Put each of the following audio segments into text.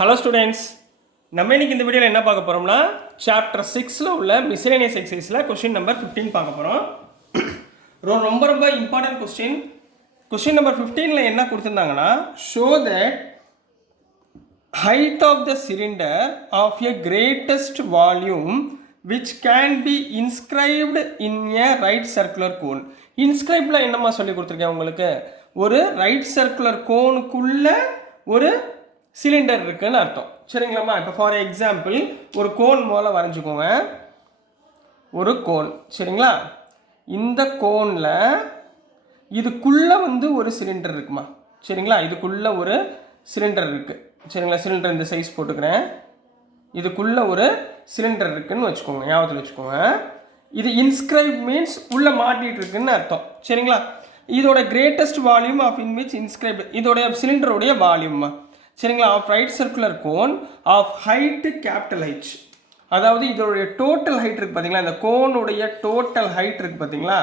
Hello students, நம்ம இன்னைக்கு இந்த வீடியோவில் என்ன பார்க்க போகிறோம்னா சாப்டர் 6ல் உள்ள மிஸ்லேனியஸ் எக்ஸசைஸில் கொஸ்டின் நம்பர் 15 பார்க்க போகிறோம். ரொம்ப ரொம்ப இம்பார்ட்டன்ட் கொஸ்டின் நம்பர் 15ல் என்ன கொடுத்துருந்தாங்கன்னா, show that height of the cylinder of a greatest volume which can be inscribed in a right circular cone. இன்ஸ்கிரைப்டில் என்னம்மா சொல்லி கொடுத்துருக்கேன் உங்களுக்கு, ஒரு ரைட் சர்க்குலர் கோனுக்குள்ள ஒரு சிலிண்டர் இருக்குன்னு அர்த்தம். சரிங்களாம்மா? இப்போ ஃபார் எக்ஸாம்பிள் ஒரு கோன் போல் வரைஞ்சிக்கோங்க. ஒரு கோன், சரிங்களா? இந்த கோனில் இதுக்குள்ளே ஒரு சிலிண்டர் இருக்குமா, சரிங்களா? இதுக்குள்ளே ஒரு சிலிண்டர் இருக்குது, சரிங்களா? சிலிண்டர் இந்த சைஸ் போட்டுக்கிறேன். இதுக்குள்ளே ஒரு சிலிண்டர் இருக்குன்னு வச்சுக்கோங்க, ஞாபகத்தில் வச்சுக்கோங்க. இது இன்ஸ்கிரைப் மீன்ஸ் உள்ளே மாட்டிகிட்டு இருக்குன்னு அர்த்தம், சரிங்களா? இதோட greatest volume of in which inscribe, இதோடைய சிலிண்டருடைய வால்யூம்மா, சரிங்களா? Of right circular cone of height capital H. அதாவது இதோடைய டோட்டல் ஹைட் இருக்குது பார்த்தீங்களா, இந்த கோனுடைய டோட்டல் ஹைட் இருக்குது பார்த்தீங்களா,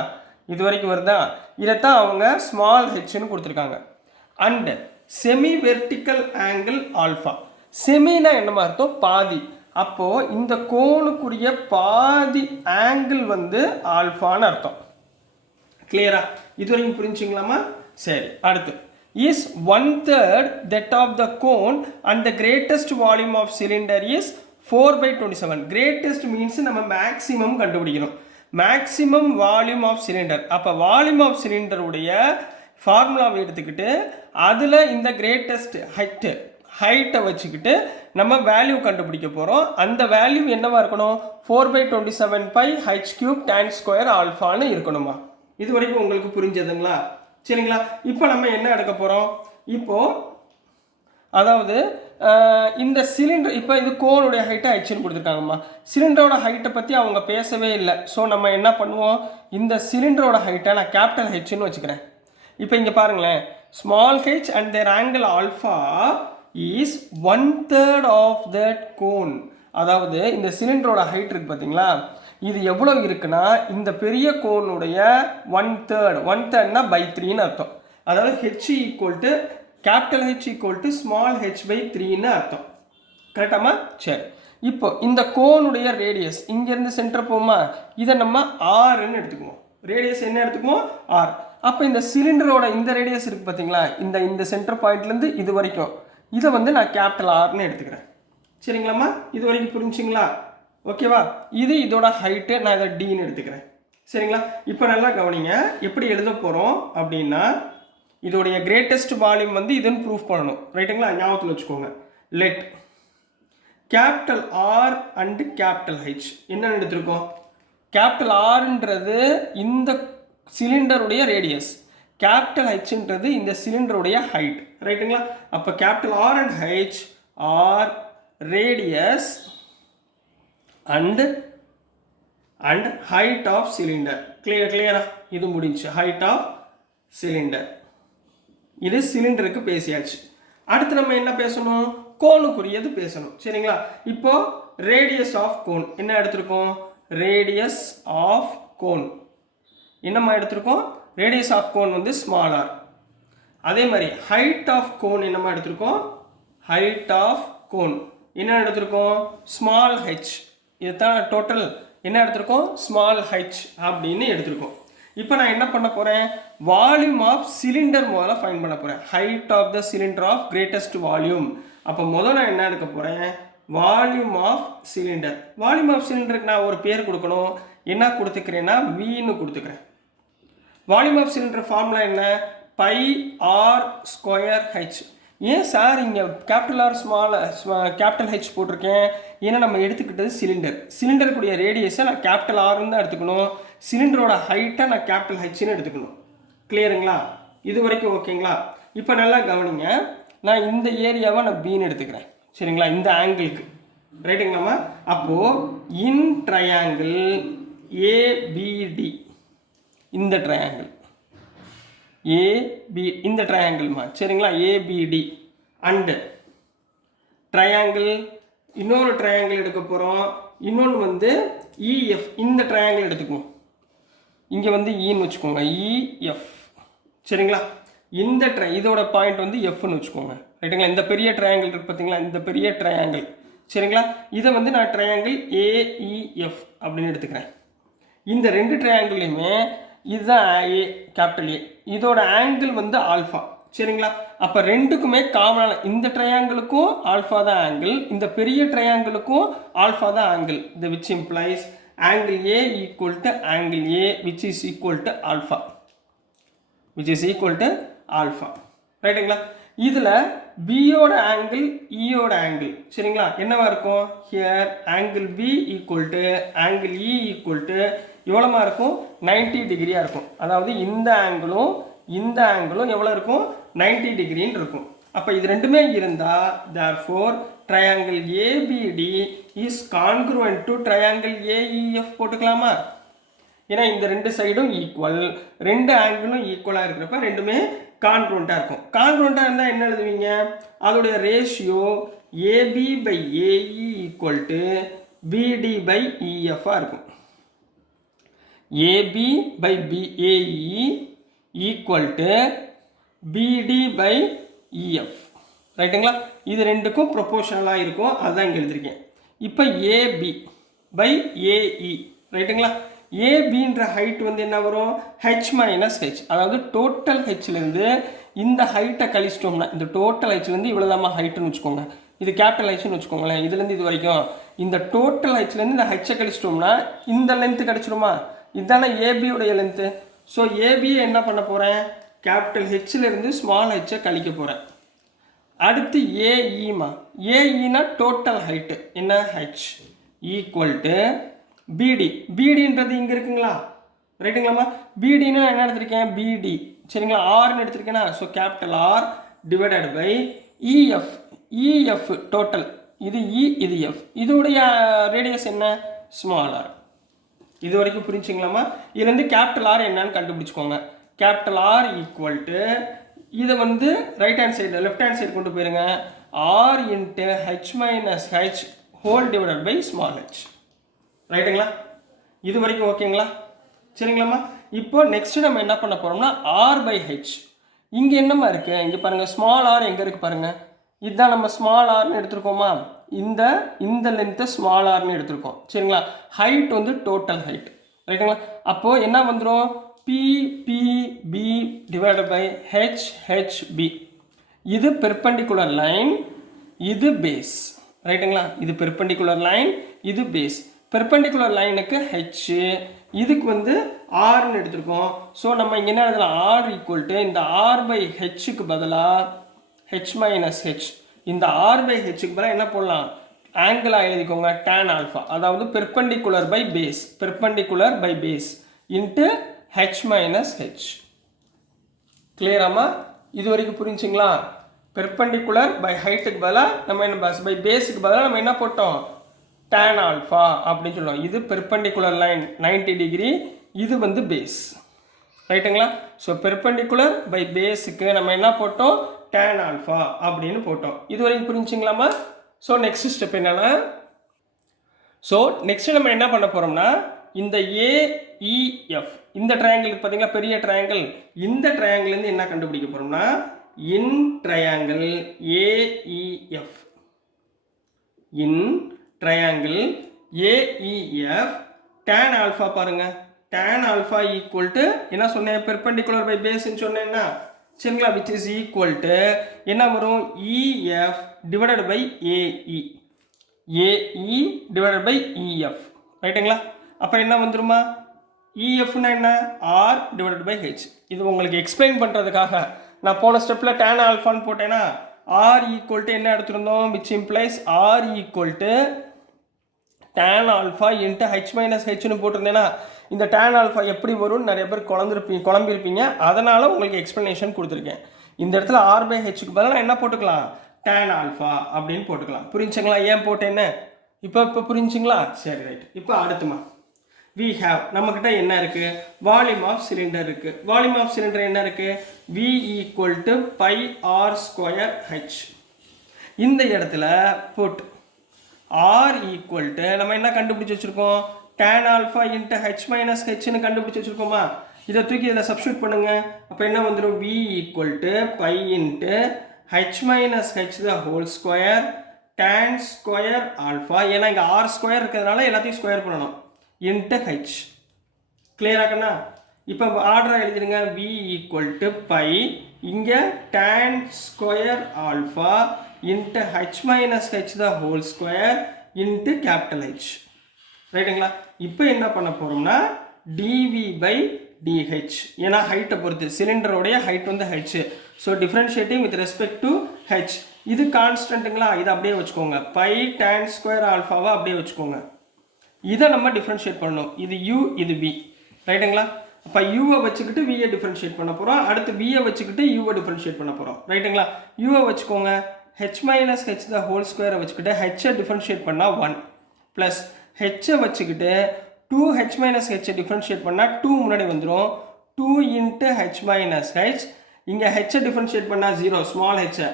இது வரைக்கும் வருதா, இதைத்தான் அவங்க ஸ்மால் ஹெச்னு கொடுத்துருக்காங்க. And semi vertical angle alpha. Seminar என்னமா அர்த்தம், பாதி. அப்போது இந்த கோனுக்குரிய பாதி ஆங்கிள் ஆல்ஃபான்னு அர்த்தம். கிளியரா? இது வரைக்கும் புரிஞ்சுங்களாமா? சரி, அடுத்து is 1/3 that of the cone and the greatest volume of cylinder is 4/27. greatest means நம்ம maximum கண்டுபிடிக்கணும். maximum volume of cylinder. அப்போ volume of cylinder உடைய ஃபார்முலாவை எடுத்துக்கிட்டு அதில் இந்த கிரேட்டஸ்ட் ஹைட்டை வச்சுக்கிட்டு நம்ம வேல்யூ கண்டுபிடிக்க போகிறோம். அந்த வேல்யூ என்னவா இருக்கணும், 4/27 பை h³ tan ஸ்கொயர் ஆல்ஃபான்னு இருக்கணுமா? இது வரைக்கும் உங்களுக்கு புரிஞ்சதுங்களா? சரிங்களா? இப்போ நம்ம என்ன எடுக்க போகிறோம், இப்போது அதாவது இந்த சிலிண்டர், இப்போ இது கோனுடைய ஹைட்டை ஹெச்னு கொடுத்துருக்காங்கம்மா. சிலிண்டரோட ஹைட்டை பற்றி அவங்க பேசவே இல்லை. ஸோ நம்ம என்ன பண்ணுவோம், இந்த சிலிண்டரோட ஹைட்டை நான் கேபிட்டல் ஹெச்னு வச்சுக்கிறேன். இப்போ இங்கே பாருங்களேன், small h and their angle alpha is 1/3 of that cone. அதாவது இந்த சிலிண்டரோட ஹைட் இருக்குது பார்த்தீங்களா, இது எவ்வளோ இருக்குன்னா இந்த பெரிய கோனுடைய 1/3 பை 3ன்னு அர்த்தம். அதாவது H equal to capital H equal to small H by 3ன்னு அர்த்தம். கரெக்டாமா? சரி, இப்போ இந்த கோனுடைய ரேடியஸ் இங்கேருந்து சென்டர் போமா, இதை நம்ம ஆர்ன்னு எடுத்துக்குவோம். ரேடியஸ் என்ன எடுத்துக்குவோம், ஆர். அப்போ இந்த சிலிண்டரோட இந்த ரேடியஸ் இருக்குது பார்த்தீங்களா, இந்த சென்டர் பாயிண்ட்லேருந்து இது வரைக்கும், இதை நான் கேபிட்டல் ஆர்னு எடுத்துக்கிறேன். சரிங்களாம்மா? இது வரைக்கும் புரிஞ்சுங்களா? ஓகேவா? இது இதோட ஹைட்டு, நான் இதை டின்னு எடுத்துக்கிறேன். சரிங்களா? இப்போ நல்லா கவனிங்க, எப்படி எழுத போகிறோம் அப்படின்னா, இதோடைய கிரேட்டஸ்ட் வால்யூம் இதுன்னு ப்ரூஃப் பண்ணணும். ரைட்டுங்களா? ஞாபகத்தில் வச்சுக்கோங்க. Let capital R and capital H என்னென்னு எடுத்துருக்கோம், கேபிட்டல் ஆர்ன்றது இந்த சிலிண்டருடைய ரேடியஸ், கேபிட்டல் ஹெச்ன்றது இந்த சிலிண்டருடைய ஹைட். ரைட்டுங்களா? அப்போ capital R and H are radius and height of cylinder. clear இது முடிஞ்சு. height of cylinder, இது சிலிண்டருக்கு பேசியாச்சு. அடுத்து நம்ம என்ன பேசணும், கோனுக்குரியது பேசணும். சரிங்களா? இப்போ ரேடியஸ் ஆஃப் கோன் என்ன எடுத்திருக்கோம், ரேடியஸ் ஆஃப் கோன் என்னம்மா எடுத்திருக்கோம், radius of cone small r. அதே மாதிரி ஹைட் ஆஃப் கோன் என்னம்மா எடுத்திருக்கோம், ஹைட் ஆஃப் கோன் என்ன எடுத்திருக்கோம், ஸ்மால் ஹெச். இதுதான் டோட்டல் என்ன எடுத்திருக்கோம், ஸ்மால் ஹெச் அப்படின்னு எடுத்திருக்கோம். இப்போ நான் என்ன பண்ண போகிறேன், வால்யூம் ஆஃப் சிலிண்டர் முதல்ல ஃபைண்ட் பண்ண போகிறேன். Height of the cylinder of greatest volume. அப்போ முதல்ல நான் என்ன எடுக்க போகிறேன், volume of cylinder. Volume of சிலிண்டருக்கு நான் ஒரு பேர் கொடுக்கணும். என்ன கொடுத்துக்கிறேன்னா வின்னு கொடுத்துக்கிறேன். வால்யூம் ஆஃப் சிலிண்டர் ஃபார்முலா என்ன, பை ஆர் ஸ்கொயர் ஹெச். ஏன் சார் இங்கே கேபிட்டல் ஆர் கேபிட்டல் ஹெச் போட்டிருக்கேன், ஏன்னா நம்ம எடுத்துக்கிட்டது சிலிண்டர். சிலிண்டருக்குரிய ரேடியஸை நான் கேபிட்டல் ஆர்னு தான் எடுத்துக்கணும், சிலிண்டரோட ஹைட்டை நான் கேபிட்டல் ஹெச்னு எடுத்துக்கணும். கிளியருங்களா? இது வரைக்கும் ஓகேங்களா? இப்போ நல்லா கவனிங்க, நான் இந்த ஏரியாவை நான் பின்னு எடுத்துக்கிறேன். சரிங்களா? இந்த ஆங்கிளுக்கு. ரைட்டுங்களாம்மா? அப்போது இன் ட்ரையாங்கிள் ஏபிடி, இந்த ட்ரையாங்கிள் ஏபி, இந்த ட்ரையாங்கிள்மா, சரிங்களா? ஏபிடி அண்டு ட்ரையாங்கிள், இன்னொரு ட்ரையாங்கிள் எடுக்க போகிறோம். இன்னொன்று இஎஃப், இந்த ட்ரையாங்கிள் எடுத்துக்குவோம். இங்கே ஈன்னு வச்சுக்கோங்க, இஎஃப். சரிங்களா? இந்த இதோட பாயிண்ட் எஃப்னு வச்சுக்கோங்க. ரைட்டுங்களா. இந்த பெரிய ட்ரையாங்கிள் இருக்குது பார்த்தீங்களா, இந்த பெரிய ட்ரையாங்கிள் சரிங்களா. இதை வந்து நான் ட்ரையாங்கிள் ஏஇஎஃப் அப்படின்னு எடுத்துக்கிறேன். இந்த ரெண்டு ட்ரையாங்கிள்லையுமே இதுதான் ஏ, கேபிட்டல் ஏ, இதோட ஆங்கிள் வந்து ஆல்ஃபா சரிங்களா. அப்போ ரெண்டுக்குமே காமனான இந்த ட்ரையாங்கிளுக்கும் ஆல்ஃபா தான் ஆங்கிள், இந்த பெரிய ட்ரையாங்கிளுக்கும் ஆல்ஃபா தான் ஆங்கிள். இது which implies angle A equal to angle A which is equal to alpha, which is equal to alpha ரைட்டுங்களா. இதில் பியோட ஆங்கிள் இயோட ஆங்கிள் சரிங்களா என்னவா இருக்கும், here angle B equal to angle E equal to எவ்வளோமா இருக்கும், 90 டிகிரியாக இருக்கும். அதாவது இந்த ஆங்கிளும் இந்த ஆங்கிளும் எவ்வளோ இருக்கும், 90 டிகிரின்னு இருக்கும். அப்போ இது ரெண்டுமே இருந்தால் therefore triangle ABD is congruent to triangle AEF போட்டுக்கலாமா. ஏன்னா இந்த ரெண்டு சைடும் ஈக்குவல், ரெண்டு ஆங்கிளும் ஈக்குவலாக இருக்கிறப்ப ரெண்டுமே கான்க்ருவண்ட்டாக இருக்கும். கான்க்ருவண்ட்டாக இருந்தால் என்ன எழுதுவீங்க, அதோடைய ratio AB by AE equal to BD by இஎஃபாக இருக்கும். AB by BAE equal to BD by EF ரைட்டுங்களா. இது ரெண்டுக்கும் ப்ரொபோஷனலாக இருக்கும், அதுதான் இங்கே எழுதியிருக்கேன். இப்போ ஏபி பை ஏஇ ரைட்டுங்களா. ஏபின்ற ஹைட் வந்து என்ன வரும், ஹெச் மைனஸ் ஹெச், அதாவது டோட்டல் ஹெச்லேருந்து இந்த ஹைட்டை கழிச்சிட்டோம்னா இந்த டோட்டல் ஹெச்லேருந்து இவ்வளோதாம்மா ஹைட்டுன்னு வச்சுக்கோங்க, இது கேபிட்டல் ஹெச்னு வச்சுக்கோங்களேன். இதுலேருந்து இது வரைக்கும் இந்த டோட்டல் ஹெச்லேருந்து இந்த ஹெச்சை கழிச்சிட்டோம்னா இந்த லென்த்து கிடச்சிருமா, இதுதானே ஏபியோடைய லென்த்து. ஸோ ஏபியை என்ன பண்ண போகிறேன், கேபிட்டல் ஹெச்சிலேருந்து ஸ்மால் ஹெச்சை கழிக்க போகிறேன். அடுத்து ஏஇமா, ஏஇனா டோட்டல் ஹைட்டு என்ன ஹெச் ஈக்குவல் டு பிடி, பிடின்றது இங்கே இருக்குங்களா ரைட்டுங்களாம்மா. பிடினா என்ன எடுத்திருக்கேன், பிடி சரிங்களா, ஆர்னு எடுத்திருக்கேனா. So capital R divided by EF, EF total, இது இ இது எஃப், இதோடைய ரேடியஸ் என்ன ஸ்மால் ஆர். இது வரைக்கும் புரிஞ்சுங்களாம்மா. இதுலேருந்து கேபிட்டல் ஆர் என்னன்னு கண்டுபிடிச்சிக்கோங்க. கேபிட்டல் ஆர் ஈக்குவல் டு இதை வந்து right hand side left hand side கொண்டு போயிருங்க, r into H minus h whole divided by small h ரைட்டுங்களா. இது வரைக்கும் ஓகேங்களா சரிங்களாம்மா. இப்போ நெக்ஸ்ட் நம்ம என்ன பண்ண போகிறோம்னா ஆர் பை ஹெச், இங்கே என்னம்மா இருக்குது, இங்கே பாருங்கள் ஸ்மால் ஆர் எங்கே இருக்குது பாருங்கள், இதுதான் நம்ம ஸ்மால் ஆர்னு எடுத்துருக்கோமா, இந்த இந்த லென்த்தை ஸ்மால் ஆர்னு எடுத்துருக்கோம் சரிங்களா. ஹைட் வந்து டோட்டல் ஹைட் ரைட்டுங்களா. அப்போது என்ன வந்துடும், பிபிபி டிவைடட் பை ஹெச்ஹெச்பி, இது பெர்பெண்டிகுலர் லைன், இது பேஸ் ரைட்டுங்களா. இது பெர்பெண்டிகுலர் லைன், இது பேஸ். பெர்பெண்டிகுலர் லைனுக்கு ஹெச், இதுக்கு வந்து ஆர்னு எடுத்திருக்கோம். ஸோ நம்ம இங்கே என்ன எழுதலாம், ஆர் ஈக்குவல் டு இந்த ஆர் பை ஹெச்சுக்கு பதிலாக ஹெச் மைனஸ் ஹெச், இந்த ஆர் பை ஹெச்சுக்கு பதிலாக என்ன போடலாம், ஆங்கிளாக எழுதிக்கோங்க tan ஆல்ஃபா, அதாவது perpendicular by base, perpendicular by base into H minus H. கிளியராமா, இது வரைக்கும் புரிஞ்சுங்களா. பெர்பெண்டிகுலர் பை ஹைட்டுக்கு பதிலாக நம்ம என்ன பை பேஸுக்கு பதிலாக நம்ம என்ன போட்டோம், tan ஆல்ஃபா அப்படின்னு சொல்லுவோம். இது பெர்பெண்டிகுலர் லைன் 90 டிகிரி, இது வந்து பேஸ் ரைட்டுங்களா. ஸோ பெர்பெண்டிகுலர் பை பேஸுக்கு நம்ம என்ன போட்டோம், tan ஆல்ஃபா அப்படின்னு போட்டோம். இது வரைக்கும் புரிஞ்சுங்களாமா. ஸோ நெக்ஸ்ட் ஸ்டெப் என்னன்னா, ஸோ நெக்ஸ்ட் நம்ம என்ன பண்ண போகிறோம்னா, இந்த ஏஇஎஃப் இந்த ட்ரையாங்கிள் பார்த்தீங்களா பெரிய ட்ரையாங்கிள், இந்த ட்ரையாங்கிள்லேருந்து என்ன கண்டுபிடிக்க போகிறோம்னா, இன் ட்ரையாங்கிள் ஏஇஎஃப், இன் ட்ரையாங்கிள் ஏஇஎஃப் tan ஆல்ஃபா பாருங்க, tan ஆல்ஃபா ஈக்குவல் டு என்ன சொன்னேன், பெர்பெண்டிகுலர் பை பேஸ்ன்னு சொன்னேன்னா சரிங்களா, விச் இஸ் ஈக்குவல் டு என்ன வரும், EF divided by AE, AE divided by EF ரைட்டுங்களா. அப்போ என்ன வந்துருமா, இஎஃப்னா என்ன, ஆர் டிவைடட் பை ஹெச். இது உங்களுக்கு எக்ஸ்பிளைன் பண்ணுறதுக்காக நான் போன ஸ்டெப்பில் tan ஆல்ஃபான்னு போட்டேன்னா ஆர் ஈக்குவல் டு என்ன எடுத்துருந்தோம், which implies R equal to tan alpha into H minus ஹெச்னு போட்டிருந்தேன்னா இந்த tan ஆல்ஃபா எப்படி வரும்னு நிறைய பேர் குழம்பிருப்பீங்க, அதனால் உங்களுக்கு எக்ஸ்ப்ளனேஷன் கொடுத்துருக்கேன். இந்த இடத்துல ஆர் பை ஹெச்சுக்கு பதிலாக என்ன போட்டுக்கலாம், tan ஆல்ஃபா அப்படின்னு போட்டுக்கலாம். புரிஞ்சுங்களா ஏன் போட்டேன்னு, இப்போ புரிஞ்சுங்களா. சரி ரைட். இப்போ அடுத்துமா we have நம்மக்கிட்ட என்ன இருக்குது, வால்யூம் ஆஃப் சிலிண்டர் இருக்குது. வால்யூம் ஆஃப் சிலிண்டர் என்ன இருக்குது, v equal to pi r square h. இந்த இடத்துல புட் ஆர் ஈக்குவல் டு நம்ம என்ன கண்டுபிடிச்சி வச்சுருக்கோம், tan alpha into H minus ஹெச்னு கண்டுபிடிச்சி வச்சுருக்கோமா. இதை தூக்கி இதில் சப்ஸ்டியூட் பண்ணுங்க. அப்போ என்ன வந்துடும், v equal to pi into h minus h the whole square tan square alpha, ஏன்னா இங்கே r ஸ்கொயர் இருக்கிறதுனால எல்லாத்தையும் ஸ்கொயர் பண்ணணும், இன்ட்டு h. கிளியராகண்ணா? இப்போ ஆர்டராக எழுதிடுங்க. v ஈக்குவல் டு பை, இங்கே tan square alpha into h minus h த whole square into capital H. ரைட்டுங்களா? இப்போ என்ன பண்ண போகிறோம்னா dv பை dh, ஏன்னா ஹைட்டை பொறுத்து சிலிண்டருடைய ஹைட் வந்து h. So differentiating with respect to h. இது கான்ஸ்டன்ட்டுங்களா, இதை அப்படியே வச்சுக்கோங்க. பை tan ஸ்கொயர் ஆல்ஃபாவை அப்படியே வச்சுக்கோங்க. இதை நம்ம டிஃப்ரென்ஷியேட் பண்ணணும். இது u, இது v. ரைட்டுங்களா? அப்போ யூவை வச்சுக்கிட்டு வியை டிஃப்ரென்ஷியேட் பண்ண போகிறோம். அடுத்து வியை வச்சுக்கிட்டு யூவை டிஃப்ரென்ஷியேட் பண்ண போகிறோம். ரைட்டுங்களா? யூவை வச்சுக்கோங்க. H minus H the whole ஸ்கொயரை வச்சுக்கிட்டு ஹெச்சை டிஃப்ரென்ஷியேட் பண்ணால் 1 ப்ளஸ் ஹெச்சை வச்சுக்கிட்டு 2h மைனஸ் ஹெச்சை டிஃப்ரென்ஷியேட் பண்ணால் 2 முன்னாடி வந்துடும். 2 இன்ட்டு ஹெச் மைனஸ் ஹெச், இங்கே ஹெச்சை டிஃப்ரென்ஷியேட் பண்ணால் 0 ஸ்மால் ஹெச்சை,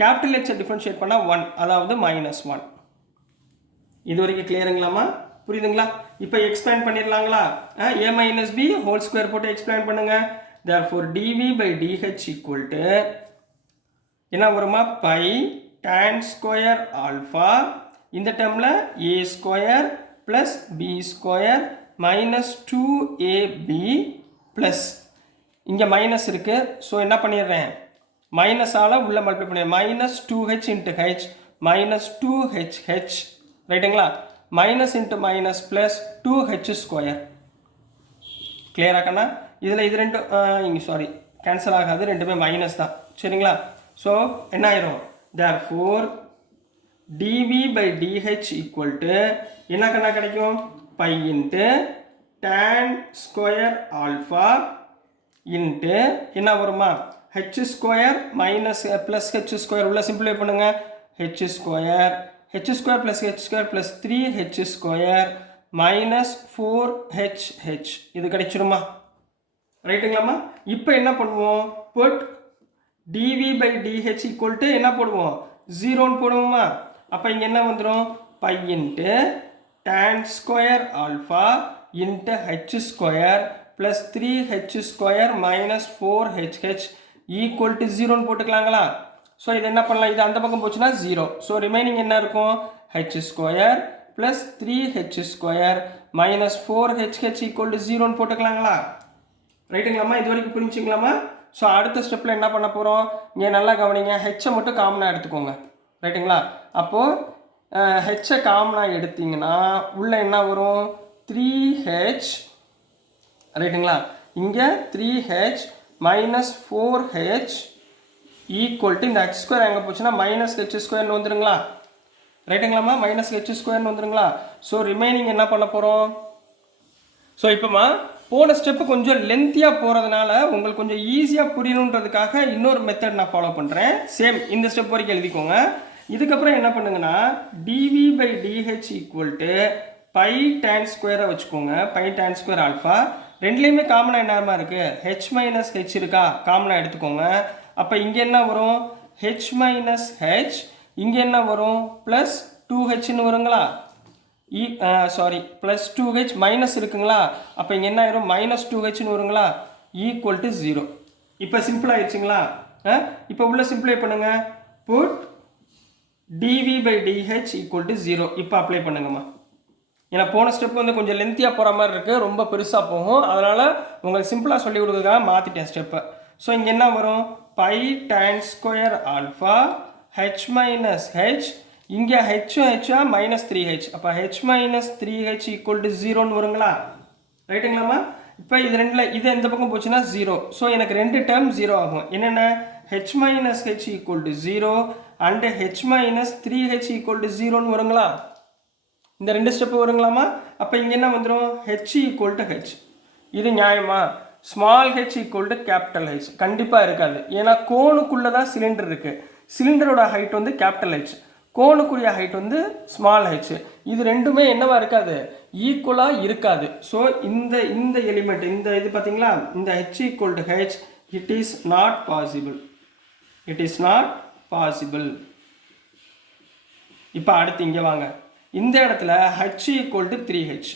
கேபிட்டல் ஹெச்சை டிஃப்ரென்ஷியேட் பண்ணால் 1, அதாவது -1. இது வரைக்கும் கிளியருங்களாமா? புரியுதுங்களா? இப்போ எக்ஸ்பிளைன் பண்ணிடலாங்களா? a minus B whole square போட்டு எக்ஸ்பிளைன் பண்ணுங்க. therefore dv by dh equal to என்ன வருமா? பை tan ஸ்கொயர் ஆல்ஃபா, இந்த டேர்மில் a square plus b square minus 2ab plus இங்கே மைனஸ் இருக்குது. ஸோ என்ன பண்ணிடுறேன், மைனஸால் உள்ள மல்டிப்ளை பண்ணிடுறேன். Minus 2h into H minus 2hh. ரைட்டுங்களா? Minus into minus plus 2h square. கிளியராக்கண்ணா? இதில் இது ரெண்டும் இங்கே சாரி கேன்சல் ஆகாது, ரெண்டுமே மைனஸ் தான். சரிங்களா? ஸோ என்ன ஆயிரும், therefore dv by dh equal to என்ன கண்ணா கிடைக்கும், by into tan square alpha into என்ன வருமா, h square minus plus h square உள்ள சிம்பிளை பண்ணுங்க. h square plus h square plus 3h square minus 4hh. இது கிடைச்சிருமா? ரைட்டுங்களாமா? இப்போ என்ன பண்ணுவோம், put dv by dh equal to என்ன போடுவோம், 0 போடுவோமா? அப்போ இங்கே என்ன வந்துடும், pi into tan square alpha into h square plus 3h square minus 4hh equal to 0 போட்டுக்கலாங்களா? ஸோ இது என்ன பண்ணலாம், இது அந்த பக்கம் போச்சுன்னா 0. ஸோ ரிமைனிங் என்ன இருக்கும், h square plus 3h square minus 4hh equal to 0 போட்டுக்கலாங்களா? ரைட்டுங்களாம்மா? இது வரைக்கும் புரிஞ்சுங்களாம்மா? ஸோ அடுத்த ஸ்டெப்பில் என்ன பண்ண போகிறோம், இங்கே நல்லா கவனிங்க. ஹெச்சை மட்டும் காமனாக எடுத்துக்கோங்க. ரைட்டுங்களா? அப்போது ஹெச்சை காமனாக எடுத்திங்கன்னா உள்ளே என்ன வரும், 3h. ரைட்டுங்களா? இங்கே 3h minus 4h equal to இந்த h ஸ்கொயர் எங்கே போச்சுன்னா மைனஸ் h ஸ்கொயர்னு வந்துடுங்களா? ரைட்டுங்களாம்மா? மைனஸ் h ஸ்கொயர்னு வந்துடுங்களா? ஸோ ரிமைனிங் என்ன பண்ண போகிறோம், ஸோ இப்போமா போன ஸ்டெப்பு கொஞ்சம் லென்த்தியாக போகிறதுனால உங்களுக்கு கொஞ்சம் ஈஸியாக புரியணுன்றதுக்காக இன்னொரு மெத்தட் நான் ஃபாலோ பண்ணுறேன். சேம் இந்த ஸ்டெப் வரைக்கும் எழுதிக்கோங்க. இதுக்கப்புறம் என்ன பண்ணுங்கன்னா dv by dh equal to pi tan ஸ்கொயரை வச்சுக்கோங்க. பை tan ஸ்கொயர் ஆல்ஃபா ரெண்டுலேயுமே காமனாக என்னமா இருக்குது, h மைனஸ் ஹெச் இருக்கா, காமனாக எடுத்துக்கோங்க. அப்போ இங்கே என்ன வரும், h மைனஸ் ஹெச், இங்கே என்ன வரும், ப்ளஸ் 2hன்னு வருங்களா? சாரி ப்ளஸ் 2h மைனஸ் இருக்குங்களா? அப்போ இங்கே என்ன ஆயிரும், மைனஸ் 2hன்னு வருங்களா? Equal to 0. இப்போ சிம்பிள் ஆயிடுச்சுங்களா? இப்போ உள்ள சிம்பிளை பண்ணுங்க. Put dv by dh equal to 0. இப்போ அப்ளை பண்ணுங்கம்மா. ஏன்னா போன ஸ்டெப் வந்து கொஞ்சம் லென்த்தியாக போகிற மாதிரி இருக்குது, ரொம்ப பெருசாக போகும். அதனால் உங்களுக்கு சிம்பிளாக சொல்லி கொடுக்குறதுக்காக மாற்றிட்டேன் ஸ்டெப்பை. ஸோ இங்கே என்ன வரும், pi tan square alpha h minus H, இங்கே ஹெச்சும் ஹெச்சா மைனஸ் 3h, அப்போ h minus 3h equal to 0ன்னு வருங்களா? ரைட்டுங்களாம்மா? இப்போ இது ரெண்டில் இது எந்த பக்கம் போச்சுன்னா 0. ஸோ எனக்கு ரெண்டு டேர்ம் 0 ஆகும். என்னென்ன, h minus H equal to 0 and h minus 3h equal to 0ன்னு வருங்களா? இந்த ரெண்டு ஸ்டெப்பு வருங்களாமா? அப்போ இங்கே என்ன வந்துடும், h ஈக்குவல் டு ஹெச். இது நியாயமா? Small H equal to capital H கண்டிப்பாக இருக்காது. ஏன்னா கோனுக்குள்ளே தான் சிலிண்டர் இருக்குது. சிலிண்டரோட ஹைட் வந்து கேபிட்டல் ஹெச், கோனுக்குரிய ஹைட் வந்து ஸ்மால் ஹெச். இது ரெண்டுமே என்னவா இருக்காது, ஈக்குவலாக இருக்காது. ஸோ இந்த எலிமெண்ட் இந்த இது பார்த்தீங்களா, இந்த h equal to H, it is not possible. It is not possible. இப்போ அடுத்து இங்கே வாங்க. இந்த இடத்துல h ஈக்குவல் டு 3h.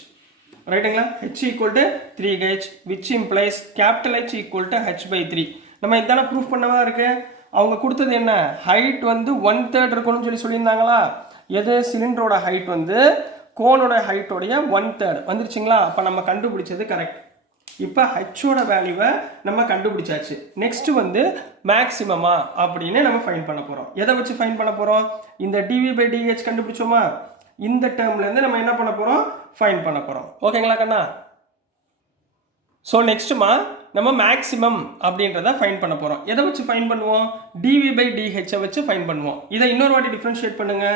ரைட்டுங்களா? h equal to 3h which implies capital H equal to h by 3. நம்ம இதான ப்ரூஃப் பண்ணவா இருக்கு. அவங்க கொடுத்தது என்ன, ஹைட் வந்து 1/3 இருக்கணும்னு சொல்லியிருந்தாங்களா. எது, சிலிண்டரோட ஹைட் வந்து கோனோட ஹைட்டோடைய 1/3 வந்துருச்சுங்களா. அப்போ நம்ம கண்டுபிடிச்சது கரெக்ட். இப்போ ஹெச்சோட வேல்யூவை நம்ம கண்டுபிடிச்சாச்சு. நெக்ஸ்ட் வந்து மேக்ஸிமமா அப்படின்னு நம்ம ஃபைன் பண்ண போகிறோம். எதை வச்சு ஃபைன் பண்ண போகிறோம், இந்த dv/dh கண்டுபிடிச்சோமா, இந்த டேர்ம்லேருந்து நம்ம என்ன பண்ண போகிறோம், ஃபைன் பண்ண போகிறோம். ஓகேங்களா கண்ணா. ஸோ நெக்ஸ்ட்டுமா நம்ம மேக்ஸிமம் அப்படின்றத ஃபைன் பண்ண போகிறோம். எதை வச்சு ஃபைன் பண்ணுவோம், dv/dh வச்சு ஃபைன் பண்ணுவோம். இதை இன்னொரு வாட்டி டிஃப்ரென்ஷியேட் பண்ணுங்க.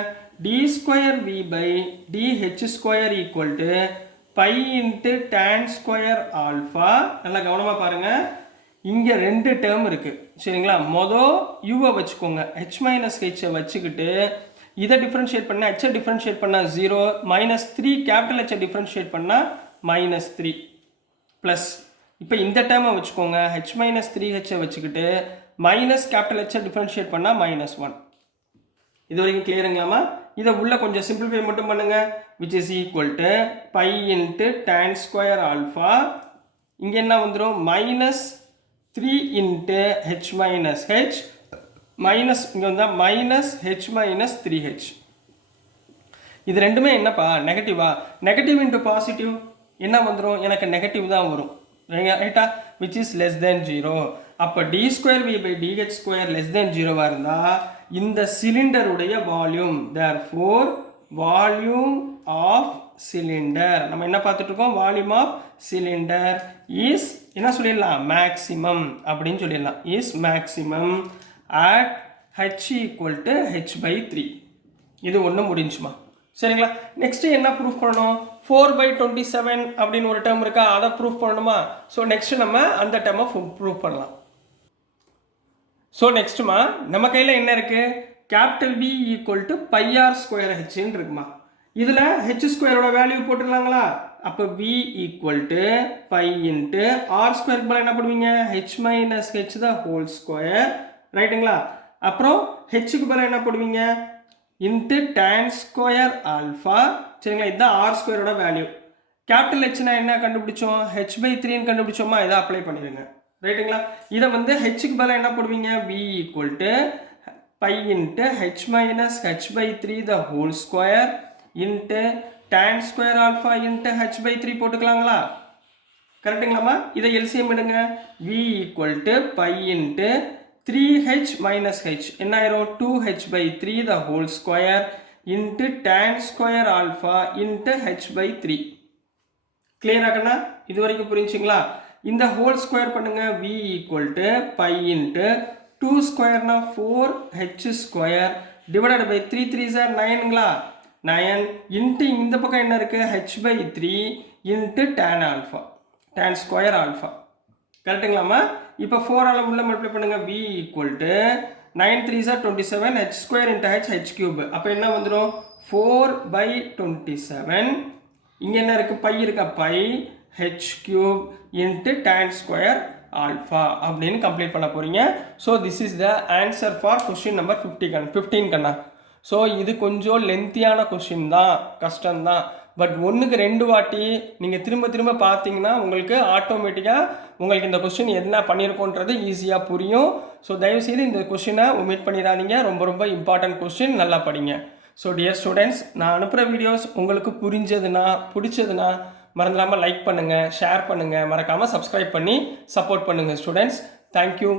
d²v/dh² equal to pi into tan square alpha. நல்லா கவனமாக பாருங்கள், இங்கே 2 டேர்ம் இருக்குது சரிங்களா. மொதல் யூவை வச்சுக்கோங்க, h மைனஸ் ஹெச்சை வச்சுக்கிட்டு இதை டிஃப்ரென்ஷியேட் பண்ணால் ஹெச்சை டிஃப்ரென்ஷியேட் பண்ணால் 0, -3 கேபிட்டல் ஹெச்சை டிஃப்ரென்ஷியேட் பண்ணால் -3 ப்ளஸ். இப்போ இந்த டேர்மை வச்சுக்கோங்க, h மைனஸ் 3ஹெச்சை வச்சுக்கிட்டு மைனஸ் கேபிட்டல் ஹெச்சை டிஃப்ரென்ஷியேட் பண்ணால் -1. இது வரைக்கும் கிளியருங்களாமா. இதை உள்ள கொஞ்சம் சிம்பிளிஃபை மட்டும் பண்ணுங்க. Which is equal to pi into tan square alpha. இங்கே என்ன வந்துடும், -3 into H minus h minus, இங்கே வந்தால் -h மைனஸ் 3h. இது ரெண்டுமே என்னப்பா, நெகட்டிவா. நெகட்டிவ் இன்ட்டு பாசிட்டிவ் என்ன வந்துடும், எனக்கு நெகட்டிவ் தான் வரும் ரைட்டா, விச் இஸ் லெஸ் தேன் 0. அப்போ d²v/dh² லெஸ் தேன் 0வாக இருந்தால் இந்த சிலிண்டருடைய volume, therefore volume of cylinder, நம்ம என்ன பார்த்துட்டு இருக்கோம், வால்யூம் ஆஃப் சிலிண்டர் இஸ் என்ன சொல்லிடலாம், மேக்ஸிமம் அப்படின்னு சொல்லிடலாம். Is maximum at h equal to h/3. இது ஒன்று முடிஞ்சுமா சரிங்களா. நெக்ஸ்ட் என்ன ப்ரூஃப் பண்ணணும், 4/27 அப்படின்னு ஒரு டேர்ம் இருக்கா, அதை ப்ரூஃப் பண்ணணுமா. ஸோ நெக்ஸ்ட் நம்ம அந்த டேர்மை ப்ரூஃப் பண்ணலாம். ஸோ நெக்ஸ்ட்டுமா நம்ம கையில் என்ன இருக்குது, capital B equal to πr²h இருக்குமா. இதில் h² வேல்யூ போட்டுடலாங்களா. அப்போ V equal to pi into r² மேலே என்ன பண்ணுவீங்க, h minus H the whole square ரைட்டுங்களா. அப்புறம் ஹெச்சுக்கு மேலே என்ன பண்ணுவீங்க, இன்ட்டு டேன் ஸ்கொயர் ஆல்ஃபா சரிங்களா. இதுதான் r² வேல்யூ. கேபிட்டல் ஹெச்னா என்ன கண்டுபிடிச்சோம், h/3 கண்டுபிடிச்சோமா. இதை அப்ளை பண்ணிடுங்க ரைட்டுங்களா. இதை வந்து ஹெச்சுக்கு பதிலாக என்ன போடுவீங்க, v equal to pi into H minus h/3 the whole square into tan square alpha into h/3 போட்டுக்கலாங்களா. கரெக்டுங்களாமா. இதை எல்சிஎம் எடுங்க, v equal to pi into 3h minus H என்ன ஆயிரும், 2h/3 the whole square into tan square alpha into h/3. Clear ஆகண்ணா, இது வரைக்கும் புரிஞ்சுங்களா. இந்த ஹோல் ஸ்கொயர் பண்ணுங்க, v equal to pi into 2 ஸ்கொயர்னா 4h² divided by 3 3s are 9ங்களா, 9 இன்ட்டு இந்த பக்கம் என்ன இருக்குது, h/3 into tan alpha, tan square alpha. கரெக்டுங்களாமா. இப்போ 4 உள்ள மல்டிப்ளை பண்ணுங்க, v equal to 9 3s are 27 h² into h3. அப்போ என்ன வந்துடும், 4/27. இங்கே என்ன இருக்குது, பை இருக்கா, pi h³ into tan square alpha அப்படின்னு கம்ப்ளீட் பண்ண போகிறீங்க. So this is the answer for question number 15 கண்ணா. ஸோ இது கொஞ்சம் லென்த்தியான கொஸ்டின் தான், கஷ்டம்தான். பட் 1க்கு 2 வாட்டி நீங்கள் திரும்ப திரும்ப பார்த்தீங்கன்னா உங்களுக்கு ஆட்டோமேட்டிக்காக உங்களுக்கு இந்த கொஸ்டின் என்ன பண்ணியிருக்கோன்றது ஈஸியாக புரியும். ஸோ தயவுசெய்து இந்த கொஸ்டினை ஒமிட் பண்ணிடாதீங்க, ரொம்ப ரொம்ப இம்பார்ட்டன்ட் கொஸ்டின், நல்லா படிங்க. ஸோ டியர் ஸ்டூடெண்ட்ஸ், நான் அனுப்புகிற வீடியோஸ் உங்களுக்கு புரிஞ்சதுன்னா பிடிச்சதுன்னா மறந்துடாமல் லைக் பண்ணுங்கள், ஷேர் பண்ணுங்கள், மறக்காமல் சப்ஸ்கிரைப் பண்ணி சப்போர்ட் பண்ணுங்கள் ஸ்டூடெண்ட்ஸ். தேங்க்யூ.